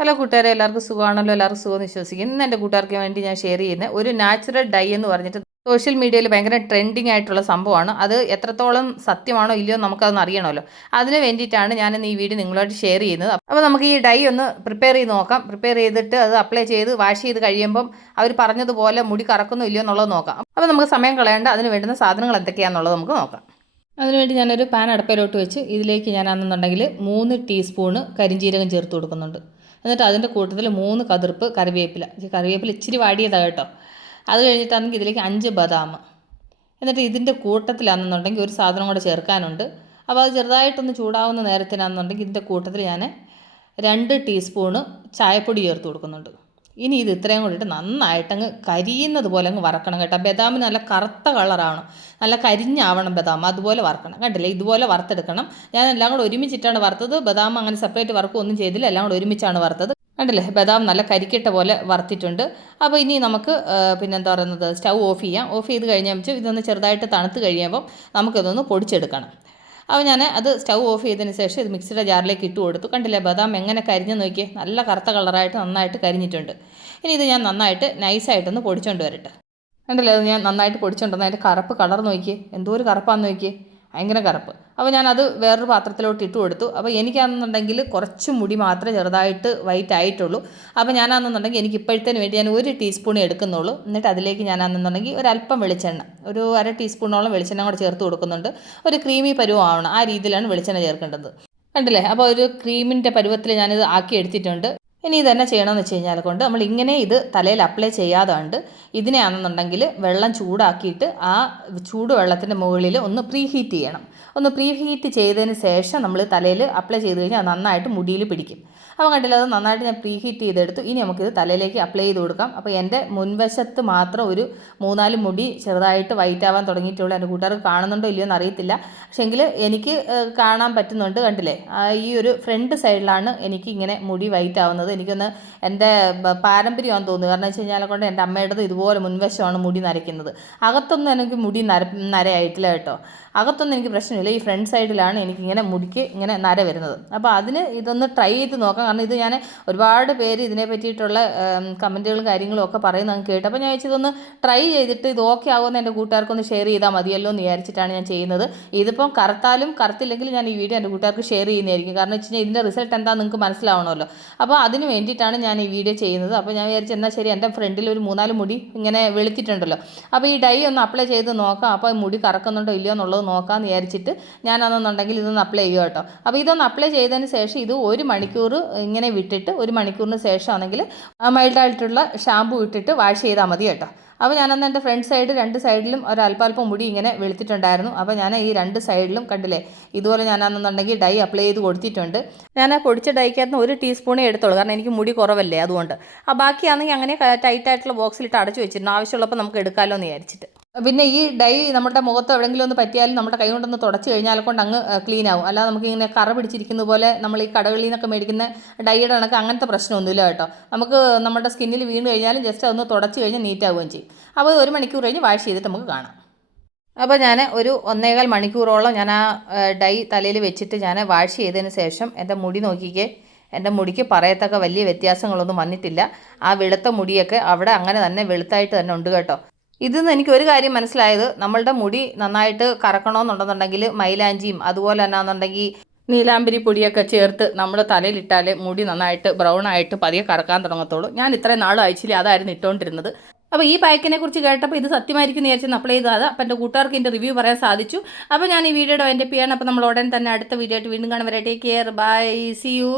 Hello കൂട്ടുകാരെ. എല്ലാവർക്കും സുഖമാണല്ലോ? എല്ലാവർക്കും സുഖം വിശ്വസിക്കുന്നു. ഇന്ന് എന്റെ കൂട്ടുകാർക്ക് വേണ്ടി ഞാൻ ഷെയർ ചെയ്യുന്ന ഒരു നാച്ചുറൽ ഡൈ എന്ന് പറഞ്ഞിട്ട് സോഷ്യൽ മീഡിയയിൽ ഭയങ്കര ട്രെൻഡിങ് ആയിട്ടുള്ള സംഭവമാണ്. അത് എത്രത്തോളം സത്യമാണോ ഇല്ലയോ നമുക്കതൊന്ന് അറിയണമല്ലോ. അതിന് വേണ്ടിയിട്ടാണ് ഞാൻ ഈ വീഡിയോ നിങ്ങളോട് ഷെയർ ചെയ്യുന്നത്. അപ്പോൾ നമുക്ക് ഈ ഡൈ ഒന്ന് പ്രിപ്പയർ ചെയ്ത് നോക്കാം. പ്രിപ്പയർ ചെയ്തിട്ട് അത് അപ്ലൈ ചെയ്ത് വാഷ് ചെയ്ത് കഴിയുമ്പം അവർ പറഞ്ഞതുപോലെ മുടി കറക്കുന്നോ ഇല്ലയോ എന്നുള്ളത് നോക്കാം. അപ്പോൾ നമുക്ക് സമയം കളയേണ്ട. അതിന് വേണ്ടുന്ന സാധനങ്ങൾ എന്തൊക്കെയാണെന്നുള്ളത് നമുക്ക് നോക്കാം. അതിനുവേണ്ടി ഞാനൊരു പാൻ അടുപ്പയിലോട്ട് വെച്ച് ഇതിലേക്ക് ഞാനാണെന്നുണ്ടെങ്കിൽ മൂന്ന് ടീസ്പൂണ് കരിഞ്ജീരകം ചേർത്ത് കൊടുക്കുന്നുണ്ട്. എന്നിട്ട് അതിന്റെ കൂട്ടത്തിൽ മൂന്ന് കതിർപ്പ് കറിവേപ്പില. കറിവേപ്പില ഇച്ചിരി വാടിയതാണ് കേട്ടോ. അത് കഴിഞ്ഞിട്ടാണെങ്കിൽ ഇതിലേക്ക് അഞ്ച് ബദാം. എന്നിട്ട് ഇതിന്റെ കൂട്ടത്തിലാണെന്നുണ്ടെങ്കിൽ ഒരു സാധനം കൂടെ ചേർക്കാനുണ്ട്. അപ്പോൾ അത് ചെറുതായിട്ടൊന്ന് ചൂടാവുന്ന നേരത്തിനാണെന്നുണ്ടെങ്കിൽ ഇതിന്റെ കൂട്ടത്തിൽ ഞാൻ രണ്ട് ടീസ്പൂണ് ചായപ്പൊടി ചേർത്ത് കൊടുക്കുന്നുണ്ട്. ഇനി ഇത് ഇത്രയും കൂടിയിട്ട് നന്നായിട്ടങ്ങ് കരിയുന്നത് പോലെ അങ്ങ് വറക്കണം കേട്ടോ. ബദാം നല്ല കറുത്ത കളറാവണം നല്ല കരിഞ്ഞാവണം ബദാം. അതുപോലെ വറക്കണം. കണ്ടില്ലേ? ഇതുപോലെ വറുത്തെടുക്കണം. ഞാൻ എല്ലാം കൂടെ ഒരുമിച്ചിട്ടാണ് വറുത്തത്. ബദാം അങ്ങനെ സെപ്പറേറ്റ് വറക്കുകയൊന്നും ചെയ്തില്ല. എല്ലാം കൂടെ ഒരുമിച്ചാണ് വറുത്തത്. കണ്ടില്ലേ? ബദാം നല്ല കരിക്കിട്ട പോലെ വറുത്തിട്ടുണ്ട്. അപ്പോൾ ഇനി നമുക്ക് പിന്നെന്താ പറയുന്നത്? സ്റ്റൗ ഓഫ് ചെയ്യാം. ഓഫ് ചെയ്ത് കഴിഞ്ഞാൽ ഇതൊന്ന് ചെറുതായിട്ട് തണുത്ത് കഴിയുമ്പം നമുക്കിതൊന്ന് പൊടിച്ചെടുക്കണം. അപ്പോൾ ഞാൻ അത് സ്റ്റൗ ഓഫ് ചെയ്തതിന് ശേഷം ഇത് മിക്സിയുടെ ജാറിലേക്ക് ഇട്ട് കൊടുത്തു. കണ്ടില്ലേ ബദാം എങ്ങനെ കരിഞ്ഞ് നോക്കിയേ? നല്ല കറുത്ത കളറായിട്ട് നന്നായിട്ട് കരിഞ്ഞിട്ടുണ്ട്. ഇനി ഇത് ഞാൻ നന്നായിട്ട് നൈസായിട്ടൊന്ന് പൊടിച്ചുകൊണ്ട് വരട്ടെ. കണ്ടില്ലേ അത് ഞാൻ നന്നായിട്ട് പൊടിച്ചുകൊണ്ടുവന്ന് അതിന്റെ കറുപ്പ് കളർ നോക്കിയേ? എന്തോ ഒരു കറുപ്പാന്ന് നോക്കിയേ? ഭയങ്കര കറുപ്പ്. അപ്പോൾ ഞാനത് വേറൊരു പാത്രത്തിലോട്ട് ഇട്ട് കൊടുത്തു. അപ്പോൾ എനിക്കാണെന്നുണ്ടെങ്കിൽ കുറച്ച് മുടി മാത്രമേ ചെറുതായിട്ട് വൈറ്റ് ആയിട്ടുള്ളൂ. അപ്പോൾ ഞാനാണെന്നുണ്ടെങ്കിൽ എനിക്ക് ഇപ്പോഴത്തേന് വേണ്ടി ഞാൻ ഒരു ടീസ്പൂൺ എടുക്കുന്നുള്ളൂ. എന്നിട്ട് അതിലേക്ക് ഞാനാണെന്നുണ്ടെങ്കിൽ ഒരല്പം വെളിച്ചെണ്ണ. ഒരു അര ടീസ്പൂണോളം വെളിച്ചെണ്ണ കൂടെ ചേർത്ത് കൊടുക്കുന്നുണ്ട്. ഒരു ക്രീമി പരുവമാണ് ആ രീതിയിലാണ് വെളിച്ചെണ്ണ ചേർക്കേണ്ടത്. കണ്ടില്ലേ? അപ്പോൾ ഒരു ക്രീമിന്റെ പരുവത്തിൽ ഞാനിത് ആക്കി എടുത്തിട്ടുണ്ട്. ഇനി ഇതന്നെ തന്നെ ചെയ്യണമെന്ന് വെച്ച് കഴിഞ്ഞാൽ കൊണ്ട് നമ്മൾ ഇങ്ങനെ ഇത് തലയിൽ അപ്ലൈ ചെയ്യാതെ ഉണ്ട് ഇതിനെയാണെന്നുണ്ടെങ്കിൽ വെള്ളം ചൂടാക്കിയിട്ട് ആ ചൂട് വെള്ളത്തിന്റെ മുകളിൽ ഒന്ന് പ്രീ ഹീറ്റ് ചെയ്യണം. ഒന്ന് പ്രീ ഹീറ്റ് ചെയ്തതിന് ശേഷം നമ്മൾ തലയിൽ അപ്ലൈ ചെയ്ത് കഴിഞ്ഞാൽ നന്നായിട്ട് മുടിയിൽ പിടിക്കും. അപ്പോൾ കണ്ടില്ല അത് നന്നായിട്ട് ഞാൻ പ്രീ ഹീറ്റ് ചെയ്തെടുത്തു. ഇനി നമുക്കിത് തലയിലേക്ക് അപ്ലൈ ചെയ്ത് കൊടുക്കാം. അപ്പോൾ എന്റെ മുൻവശത്ത് മാത്രം ഒരു മൂന്നാൽ മുടി ചെറുതായിട്ട് വൈറ്റ് ആവാൻ തുടങ്ങിയിട്ടുള്ളൂ. എന്റെ കൂട്ടുകാർക്ക് കാണുന്നുണ്ടോ ഇല്ലയോ എന്ന് അറിയത്തില്ല. പക്ഷേങ്കിൽ എനിക്ക് കാണാൻ പറ്റുന്നുണ്ട്. കണ്ടില്ലേ ഈ ഒരു ഫ്രണ്ട് സൈഡിലാണ് എനിക്ക് ഇങ്ങനെ മുടി വൈറ്റ് ആവുന്നത്. എനിക്കൊന്ന് എന്റെ പാരമ്പര്യമാണെന്ന് തോന്നുന്നു. കാരണം വെച്ച് കഴിഞ്ഞാൽ കൊണ്ട് എന്റെ അമ്മയുടേത് ഇതുപോലെ മുൻവശമാണ് മുടി നരയ്ക്കുന്നത്. അകത്തൊന്നും എനിക്ക് മുടി നര നരയായിട്ടില്ല കേട്ടോ. അകത്തൊന്നും എനിക്ക് പ്രശ്നമില്ല. ഈ ഫ്രണ്ട് സൈഡിലാണ് എനിക്കിങ്ങനെ മുടിക്ക് ഇങ്ങനെ നര വരുന്നത്. അപ്പോൾ അതിന് ഇതൊന്ന് ട്രൈ ചെയ്ത് നോക്കാം. കാരണം ഇത് ഞാൻ ഒരുപാട് പേര് ഇതിനെ പറ്റിയിട്ടുള്ള കമന്റുകളും കാര്യങ്ങളും ഒക്കെ പറയുന്നത് കേട്ടു. അപ്പോൾ ഞാൻ വെച്ചതൊന്ന് ട്രൈ ചെയ്തിട്ട് ഇത് ഓക്കെ ആകുമെന്ന് എന്റെ കൂട്ടുകാർക്കൊന്ന് ഷെയർ ചെയ്താൽ മതിയല്ലോ എന്ന് വിചാരിച്ചിട്ടാണ് ഞാൻ ചെയ്യുന്നത്. ഇതിപ്പം കറുത്താലും കറുത്തില്ലെങ്കിലും ഞാൻ ഈ വീഡിയോ എന്റെ കൂട്ടുകാർക്ക് ഷെയർ ചെയ്യുന്നതായിരിക്കും. കാരണം വെച്ച് കഴിഞ്ഞാൽ ഇതിന്റെ റിസൾട്ട് എന്താ നിങ്ങൾക്ക് മനസ്സിലാവണമല്ലോ. അപ്പോൾ അതിന് വേണ്ടിയിട്ടാണ് ഞാൻ ഈ വീഡിയോ ചെയ്യുന്നത്. അപ്പോൾ ഞാൻ വിചാരിച്ചു എന്നാൽ ശരി എന്റെ ഫ്രണ്ടിൽ ഒരു മൂന്നാൽ മുടി ഇങ്ങനെ വെളുത്തിട്ടുണ്ടല്ലോ. അപ്പോൾ ഈ ഡൈ ഒന്ന് അപ്ലൈ ചെയ്ത് നോക്കാം. അപ്പോൾ മുടി കറക്കുന്നുണ്ടോ ഇല്ലയോ എന്നുള്ളത് നോക്കാമെന്ന് വിചാരിച്ചിട്ട് ഞാനതെന്നുണ്ടെങ്കിൽ ഇതൊന്ന് അപ്ലൈ ചെയ്യുക കേട്ടോ. അപ്പോൾ ഇതൊന്ന് അപ്ലൈ ചെയ്തതിന് ശേഷം ഇത് ഒരു മണിക്കൂർ ഇങ്ങനെ വിട്ടിട്ട് ഒരു മണിക്കൂറിന് ശേഷം ആണെങ്കിൽ മൈൽഡായിട്ടുള്ള ഷാമ്പു ഇട്ടിട്ട് വാഷ് ചെയ്താൽ മതി കേട്ടോ. അപ്പോൾ ഞാനന്ന് എന്റെ ഫ്രണ്ട് സൈഡ് രണ്ട് സൈഡിലും ഒരു അല്പാൽപ്പം മുടി ഇങ്ങനെ വെളുത്തിട്ടുണ്ടായിരുന്നു. അപ്പോൾ ഞാൻ ഈ രണ്ട് സൈഡിലും കണ്ടില്ലേ? ഇതുപോലെ ഞാനാണെന്നുണ്ടെങ്കിൽ ഡൈ അപ്ലൈ ചെയ്ത് കൊടുത്തിട്ടുണ്ട്. ഞാൻ ആ പൊടിച്ച ഡൈക്കകത്ത് ഒരു ടീസ്പൂണേ എടുത്തോളൂ കാരണം എനിക്ക് മുടി കുറവല്ലേ അതുകൊണ്ട്. ആ ബാക്കിയാണെങ്കിൽ അങ്ങനെ ടൈറ്റായിട്ടുള്ള ബോക്സിലിട്ട് അടച്ചു വെച്ചിരുന്നു. ആവശ്യമുള്ളപ്പോൾ നമുക്ക് എടുക്കാമല്ലോ എന്ന് വിചാരിച്ചിട്ട്. പിന്നെ ഈ ഡൈ നമ്മുടെ മുഖത്ത് എവിടെയെങ്കിലും ഒന്ന് പറ്റിയാലും നമ്മുടെ കൈ കൊണ്ടൊന്ന് തുടച്ച് കഴിഞ്ഞാൽ കൊണ്ട് അങ്ങ് ക്ലീൻ ആവും. അല്ലാതെ നമുക്ക് ഇങ്ങനെ കറ പിടിച്ചിരിക്കുന്ന പോലെ നമ്മൾ ഈ കടകളിൽ നിന്നൊക്കെ മേടിക്കുന്ന ഡൈയുടെ കണക്ക് അങ്ങനത്തെ പ്രശ്നമൊന്നുമില്ല കേട്ടോ. നമുക്ക് നമ്മുടെ സ്കിന്നിൽ വീണ് കഴിഞ്ഞാലും ജസ്റ്റ് അതൊന്ന് തുടച്ച് കഴിഞ്ഞാൽ നീറ്റ് ആവുകയും ചെയ്യും. അപ്പോൾ ഒരു മണിക്കൂർ കഴിഞ്ഞ് വാഷ് ചെയ്തിട്ട് നമുക്ക് കാണാം. അപ്പോൾ ഞാൻ ഒരു ഒന്നേകാൽ മണിക്കൂറോളം ഞാൻ ആ ഡൈ തലയിൽ വെച്ചിട്ട് ഞാൻ വാഷ് ചെയ്തതിന് ശേഷം എന്റെ മുടി നോക്കിക്കേ. എന്റെ മുടിക്ക് പറയത്തക്ക വലിയ വ്യത്യാസങ്ങളൊന്നും വന്നിട്ടില്ല. ആ വെളുത്ത മുടിയൊക്കെ അവിടെ അങ്ങനെ തന്നെ വെളുത്തായിട്ട് തന്നെ ഉണ്ട് കേട്ടോ. ഇതിൽ നിന്ന് എനിക്ക് ഒരു കാര്യം മനസ്സിലായത് നമ്മളുടെ മുടി നന്നായിട്ട് കറക്കണമെന്നുണ്ടെന്നുണ്ടെങ്കിൽ മൈലാഞ്ചിയും അതുപോലെ തന്നെ എന്നുണ്ടെങ്കിൽ നീലാമ്പരി പൊടിയൊക്കെ ചേർത്ത് നമ്മൾ തലയിലിട്ടാൽ മുടി നന്നായിട്ട് ബ്രൗൺ ആയിട്ട് പതിയെ കറക്കാൻ തുടങ്ങത്തുള്ളൂ. ഞാൻ ഇത്രയും നാളും അയച്ചില്ല അതായിരുന്നു ഇട്ടുകൊണ്ടിരുന്നത് അപ്പോൾ ഈ പാക്കിനെ കുറിച്ച് കേട്ടപ്പോൾ ഇത് സത്യമായിരിക്കും വിചാരിച്ച് അപ്ലൈ ചെയ്താൽ അപ്പോൾ എന്റെ കൂട്ടുകാർക്ക് എന്റെ റിവ്യൂ പറയാൻ സാധിച്ചു. അപ്പോൾ ഞാൻ ഈ വീഡിയോയുടെ എന്റെ ചെയ്യണം അപ്പോൾ നമ്മൾ ഉടൻ തന്നെ അടുത്ത വീഡിയോ ആയിട്ട് വീണ്ടും കാണാൻ വരെ take care bye see you